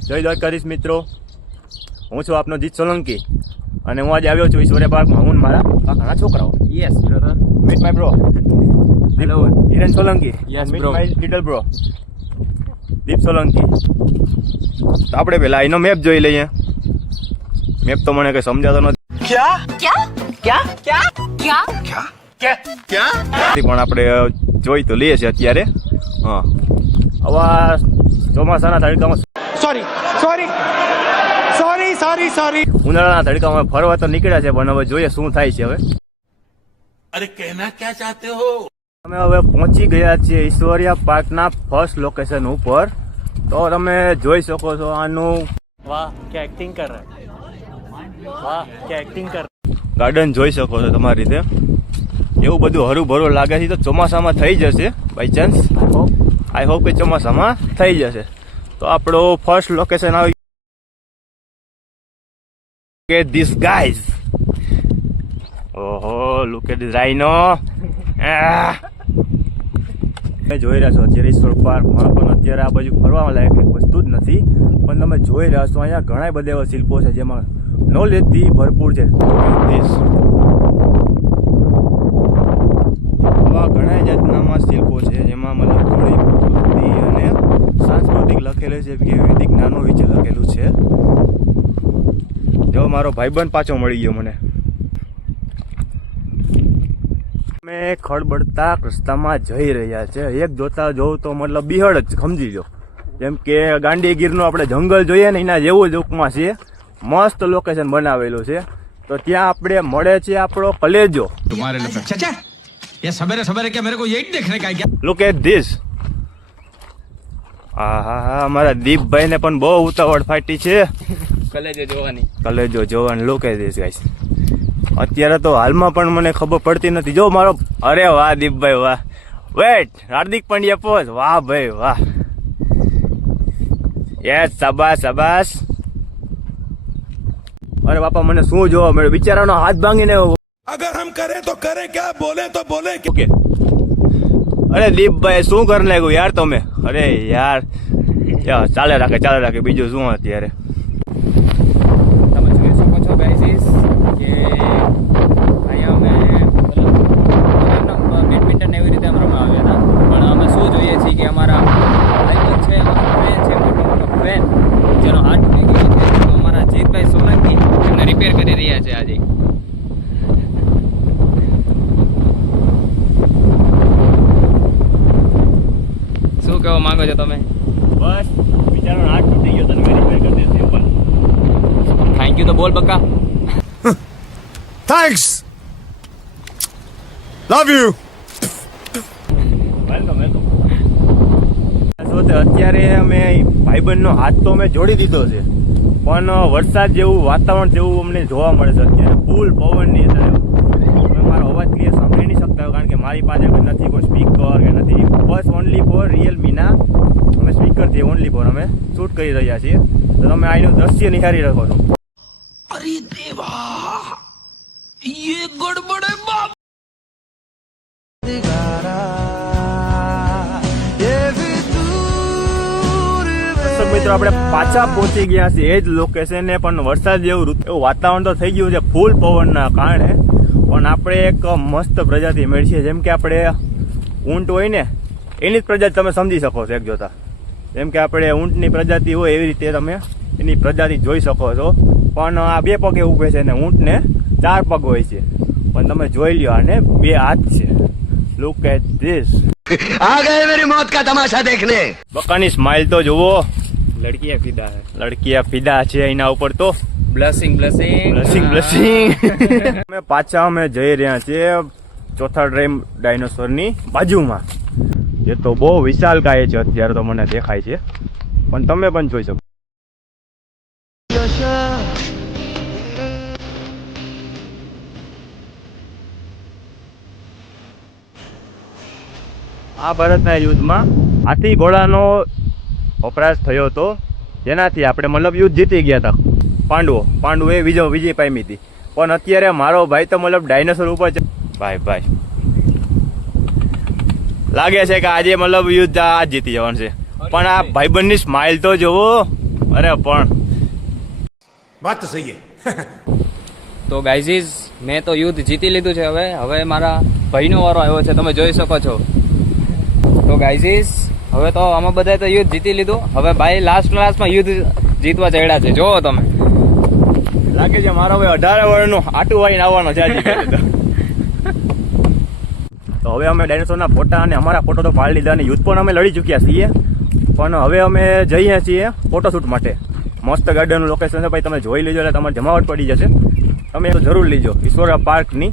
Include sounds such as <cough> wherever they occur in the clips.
જય દોડ કરીશ મિત્રો. હું છું આપનો જીત સોલંકી અને હું આજે આવ્યો છું ઈશ્વર્ય પાર્કમાં. હું મારા ઘણા છોકરાઓ. Yes brother meet my bro hello Hiren Solanki. Yes bro my little bro Deep Solanki. તો આપણે પહેલા એનો મેપ જોઈ લઈએ. મેપ તો મને કઈ સમજાતો નથી. ક્યા? ક્યા? ક્યા? ક્યા? ક્યા? ક્યા? પણ આપણે જોઈ તો લઈએ છીએ અત્યારે. હા. આવા ચોમાસાના તડકામાં સારી સારી. ઉનાળાના તડકામાં ફરવા તો નીકળ્યા છે પણ હવે જોઈએ શું થાય છે હવે. અરે કહેના ક્યાં ચાહતે હો? અમે હવે પહોંચી ગયા છીએ ઈશ્વરિયા પાર્કના ફર્સ્ટ લોકેશન ઉપર. તો તમે જોઈ શકો છો આનું. વાહ કે એક્ટિંગ કર વાહ કે એક્ટિંગ કર ગાર્ડન જોઈ શકો છો તમારી રીતે. એવું બધું હરુભરું લાગે છે તો ચોમાસામાં થઈ જશે બાય ચાન્સ આઈ હોપ કે ચોમાસામાં થઈ જશે. તો આપણો ફર્સ્ટ લોકેશન આવી કે ધીસ ગાઈઝ ઓહો લુક એટ ધીસ રાઇનો તમે જોઈ રહ્યા છો અત્યારે ઈશ્વર પાર્કમાં પણ અત્યારે આ બાજુ ફરવા લાયક વસ્તુ જ નથી. પણ તમે જોઈ રહ્યા છો, અહીંયા ઘણા બધા એવા શિલ્પો છે જેમાં નોલેજથી ભરપૂર છે. This. આવા ઘણા જાતનામાં શિલ્પો છે જેમાં મતલબ ઘણી અને સાંસ્કૃતિક લખેલું છે કે વૈદિક જ્ઞાનો વિશે લખેલું છે. જો મારો ભાઈબંધ પાછો મળી ગયો મને. અમે ખડબડતા રસ્તામાં જઈ રહ્યા છે. એક જોતા જોઉં તો મતલબ બિહડ જ સમજી જો જેમ કે ગાંડીગીરનું આપણે જંગલ જોઈએ ને એના જેવું જ ઉપમાં છીએ મસ્ત લોકેશન બનાવેલું છે. તો ત્યાં આપણે મળે છે આપણો કલેજો. સબરે સબરે કે ધીસ હા હા હા અમારા દીપભાઈને પણ બહુ ઉતાવળ ફાટી છે. કલેજો જોવાની. કલેજો જોવાની લોકે દેશ ગાઈસ અત્યારે તો હાલમાં પણ મને ખબર પડતી નથી. જો મારો અરે વાહ દીપભાઈ વાહ. વેટ હાર્દિક પંડ્યા પોચ વાહ ભાઈ વાહ. યસ શાબાશ શાબાશ. અરે બાપા મને શું જોવા મળ્યું? બિચારાનો હાથ ભાંગીને અગર હમ કરે તો કરે ક્યાં બોલે તો બોલે. કે અરે દીપભાઈ શું કરી નાખ્યું યાર તમે? અરે યાર. ચાલે રાખે ચાલે રાખે. બીજું શું અત્યારે? શું કહેવા માંગો છો તમે? બસ બિચારો નાક તૂટી ગયો તને રિપેર કરી દેશે પણ થેન્ક યુ તો બોલ બકા. Thanks love you welcome welcome અત્યારે અમે ભાઈબંધનો હાથ તો અમે જોડી દીધો છે પણ વરસાદ જેવું વાતાવરણ જેવું અમને જોવા મળે છે અત્યારે. ફૂલ પવનની મારી પાસે નથી કોઈ સ્પીકર કે નથી. બસ ઓનલી ફોર રિયલમીના અમે સ્પીકરથી ઓનલી ફોર અમે શૂટ કરી રહ્યા છીએ. તો તમે આઈનું દ્રશ્ય નિહારી શકો છો. દર્શક મિત્રો આપણે પાછા પહોંચી ગયા છીએ એ જ લોકેશને પણ વરસાદ જેવું ઋતુ એવું વાતાવરણ તો થઈ ગયું છે ફૂલ પવનના કારણે. પણ આપણે એક મસ્ત પ્રજાતિ મેળવી છે જેમ કે આપણે ઊંટ હોય ને એની જ પ્રજાતિ તમે સમજી શકો છો એક જોતા. જેમ કે આપણે ઊંટની પ્રજાતિ હોય એવી રીતે તમે એની પ્રજાતિ જોઈ શકો છો. પણ આ બે પગે ઊભે છે ને ઊંટને ચાર પગ હોય છે. પણ તમે જોઈ લ્યો આને બે હાથ છે. લુક એટ ધીસ આ ગયે મેરી મોત કા તમાશા દેખને. બકાની સ્માઈલ તો જુઓ. લડકીયા ફીદા હે. લડકીયા ફિદા છે એના ઉપર તો. બ્લસિંગ બ્લસિંગ બ્લસિંગ બ્લેસિંગ અમે પાછા અમે જઈ રહ્યા છીએ ચોથા ડ્રેમ ડાયનોસોરની બાજુમાં. જે તો બહુ વિશાલ કાય છે અત્યારે તો મને દેખાય છે. પણ તમે પણ જોઈ શકો. આ ભારતના યુદ્ધમાં હાથી ઘોડાનો વપરાશ થયો હતો જેનાથી આપણે મતલબ યુદ્ધ જીતી ગયા હતા પાંડવો પાંડવો એ વિજય વિજય પામી હતી. પણ અત્યારે મારો ભાઈ તો મતલબ ડાયનોસોર ઉપર છે. ભાઈ ભાઈ. લાગે છે કે આજે મતલબ યુદ્ધ આ જીતી જવાનું છે. પણ આ ભાઈબંધની સ્માઇલ તો જોવો. અરે પણ. વાત તો સહી <laughs> તો ગાઈઝીઝ મેં તો યુદ્ધ જીતી લીધું છે હવે. હવે મારા ભાઈનો વારો આવ્યો છે. તમે જોઈ શકો છો. તો ગાઈઝીઝ હવે તો અમે બધા તો યુદ્ધ જીતી લીધું. હવે ભાઈ લાસ્ટ લાસ્ટમાં યુદ્ધ જીતવા ચડ્યા છે. જોવો તમે. લાગે છે મારો ભાઈ અઢાર વર્ષનો આટું વાઈને આવવાનો છે તો. હવે અમે ડાયનોસોરના ફોટા અને અમારા ફોટો તો પાડી લીધા અને યુદ્ધ પણ અમે લડી ચૂક્યા છીએ. પણ હવે અમે જઈએ છીએ ફોટોશૂટ માટે. મસ્ત ગાર્ડનનું લોકેશન છે ભાઈ, તમે જોઈ લેજો, એટલે તમારે જમાવટ પડી જશે. તમે તો જરૂર લીજો, ઈશ્વરા પાર્કની.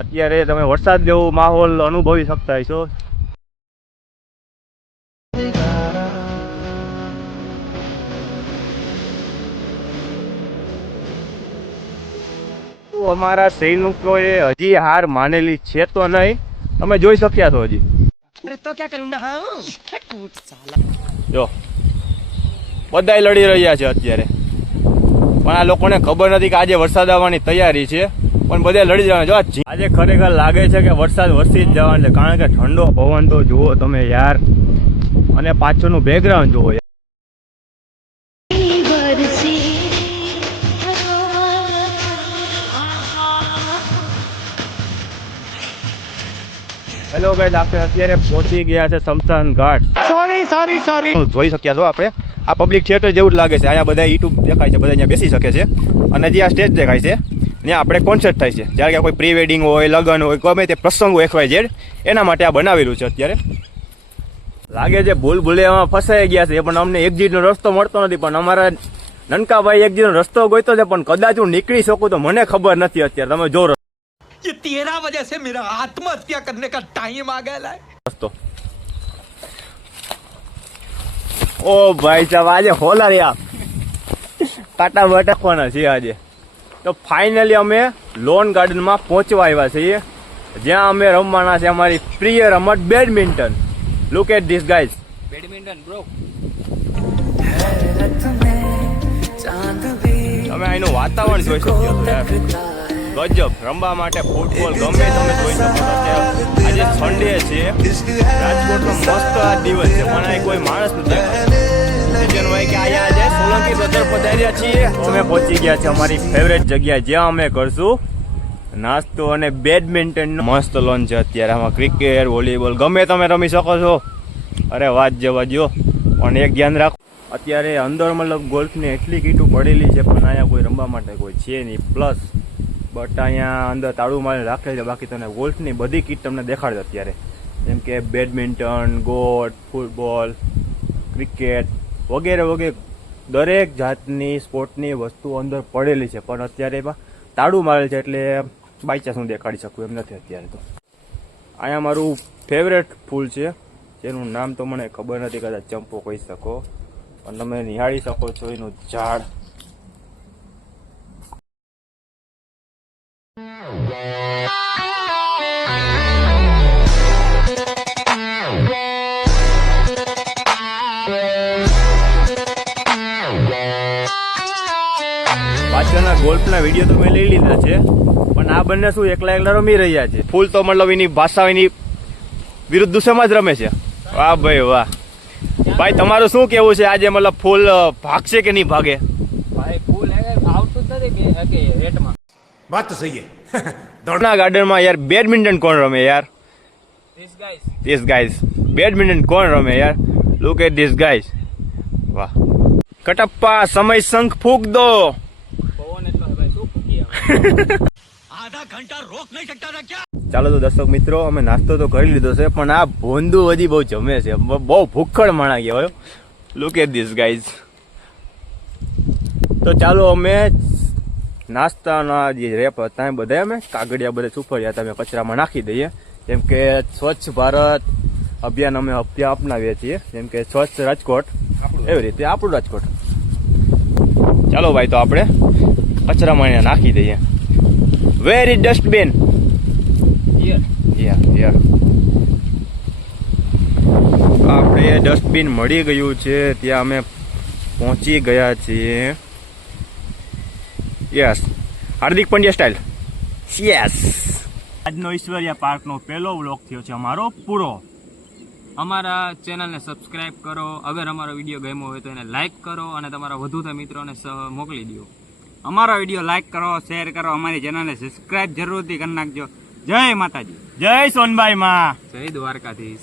અત્યારે તમે વરસાદ જેવો માહોલ અનુભવી શકતા હશો. તો અમારા સૈનિકોએ હજી હાર માનેલી છે તો નહીં. તમે જોઈ શક્યા છો હજી. જો બધાય લડી રહ્યા છે અત્યારે. પણ આ લોકોને ખબર નથી કે આજે વરસાદ આવવાની તૈયારી છે પણ બધા લડી જવાના. જો આજે ખરેખર લાગે છે કે વરસાદ વરસી જ જવાનો છે કારણ કે ઠંડો પવન તો જુઓ તમે યાર. અને પાછળનું બેકગ્રાઉન્ડ જુઓ હેલો ભાઈ આપણે અત્યારે પહોંચી ગયા છે સમસાન ઘાટ. સોરી સોરી સોરી જોઈ શક્યા છો આપણે? આ પબ્લિક થિયેટર જેવું જ લાગે છે. અહીંયા બધા યુટ્યુબ દેખાય છે બધા અહીંયા બેસી શકે છે. અને જે આ સ્ટેજ દેખાય છે ત્યાં આપણે કોન્સર્ટ થાય છે. જ્યારે કે કોઈ પ્રીવેડિંગ હોય લગ્ન હોય ગમે તે પ્રસંગ હોય એક્સવાય ઝેડ એના માટે આ બનાવેલું છે અત્યારે. લાગે છે ભૂલ ભૂલે ભૂલેમાં ફસાઈ ગયા છે એ પણ અમને એક્ઝિટનો રસ્તો મળતો નથી. પણ અમારા નનકાભાઈ એક્ઝિટનો રસ્તો ગોઈતો છે પણ કદાચ હું નીકળી શકું તો મને ખબર નથી અત્યારે. તમે જોરો ये तेरा वजह से मेरा आत्महत्या करने का टाइम आ गया है રસ્તો ઓ ભાઈ સાહેબ આજે હોલા રહ્યા કાટા બટકવાના છીએ આજે તો ફાઇનલી અમે લોન ગાર્ડનમાં પહોંચવા આવ્યા છીએ જ્યાં અમે રમવાના છે અમારી પ્રિય રમત badminton look at this guys badminton bro તમે અહીંનું વાતાવરણ જોઈ શકો છો યાર ગજબ રમવા માટે ફૂટબોલ ગમે તમે જોઈ શકો છો. આજે સન્ડે છે. રાજકોટનો મસ્ત આ દિવસ છે. પણ અહીં કોઈ માણસ નથી રીઝન હોય કે અહીંયા આજે સોલંકી છીએ. અમે પહોંચી ગયા છે અમારી ફેવરેટ જગ્યા જ્યાં અમે કરશું નાસ્તો અને બેડમિન્ટન મસ્ત લોન છે અત્યારે. આમાં ક્રિકેટ વોલીબોલ ગમે તમે રમી શકો છો. અરે વાત જવા જો પણ એક ધ્યાન રાખો. અત્યારે અંદર મતલબ ગોલ્ફની એટલી કીટું પડેલી છે પણ અહીંયા કોઈ રમવા માટે કોઈ છે નહીં. પ્લસ બટ અહીંયા અંદર તાળું મારે રાખેલ છે, બાકી તમને ગોલ્ફની બધી કીટ તમને દેખાડે અત્યારે. જેમ કે બેડમિન્ટન ગોટ ફૂટબોલ ક્રિકેટ વગેરે વગેરે. દરેક જાતની સ્પોર્ટની વસ્તુ અંદર પડેલી છે, પણ અત્યારે એમાં તાળું મારેલ છે એટલે બાય ચાન્સ હું દેખાડી શકું એમ નથી અત્યારે તો. અહીંયા મારું ફેવરેટ ફૂલ છે, જેનું નામ તો મને ખબર નથી, કદાચ ચંપો કહી શકો. પણ તમે નિહાળી શકો છો, એનું ઝાડ બીજાના ગોલ્ફના વીડિયો તો મેં લઈ લીધા છે. પણ આ બંને શું એકલા એકલા રમી રહ્યા છે? ફૂલ તો મતલબ એની ભાષા એની વિરુદ્ધ દુશામાં જ રમે છે? વાહ ભાઈ વાહ. ભાઈ તમારું શું કેવું છે? આજે મતલબ ફૂલ ભાગશે કે નહીં ભાગે? ભાઈ ફૂલ આવતું જ નથી રેટમાં. વાત તો સહી <laughs> દોડના ગાર્ડનમાં યાર બેડમિન્ટન કોણ રમે યાર? ધીસ ગાઈઝ બેડમિન્ટન કોણ રમે યાર? લુક એટ ધીસ ગાઈઝ વાહ. કટપ્પા સમય શંખ ફૂંક દો. ચાલો તો દર્શક મિત્રો અમે નાસ્તો તો કરી લીધો છે પણ આ ભોંદુ હજી બહુ જમે છે. બહુ ભૂખડ માણા ગયો લુક એટ ધીસ ગાઈઝ તો ચાલો અમે નાસ્તાના જે રેપ હતા એ બધા અમે કાગડિયા બધા સુપર્યા હતા અમે કચરામાં નાખી દઈએ. જેમ કે સ્વચ્છ ભારત અભિયાન અમે અભિયાન અપનાવીએ છીએ. જેમ કે સ્વચ્છ રાજકોટ. એવી રીતે આપણું રાજકોટ. ચાલો ભાઈ તો આપણે કચરામાં અહીંયા નાખી દઈએ. વેર ઇઝ ડસ્ટબિન આપણે ડસ્ટબિન મળી ગયું છે ત્યાં અમે પહોંચી ગયા છીએ. Yes Hardik Pandya style yes આજનો ઈશ્વરિયા પાર્કનો પહેલો વ્લોગ થયો છે અમારો પૂરો. અમારા ચેનલને સબસ્ક્રાઇબ કરો. અગર અમારો વીડિયો ગમ્યો હોય તો એને લાઇક કરો અને તમારા વધુ મિત્રોને સહ મોકલી દો. અમારો વીડિયો લાઈક કરો શેર કરો અમારી ચેનલને સબસ્ક્રાઇબ જરૂરથી કરી નાખજો. જય માતાજી. જય સોનબાઈ માં. જય દ્વારકાધીશ.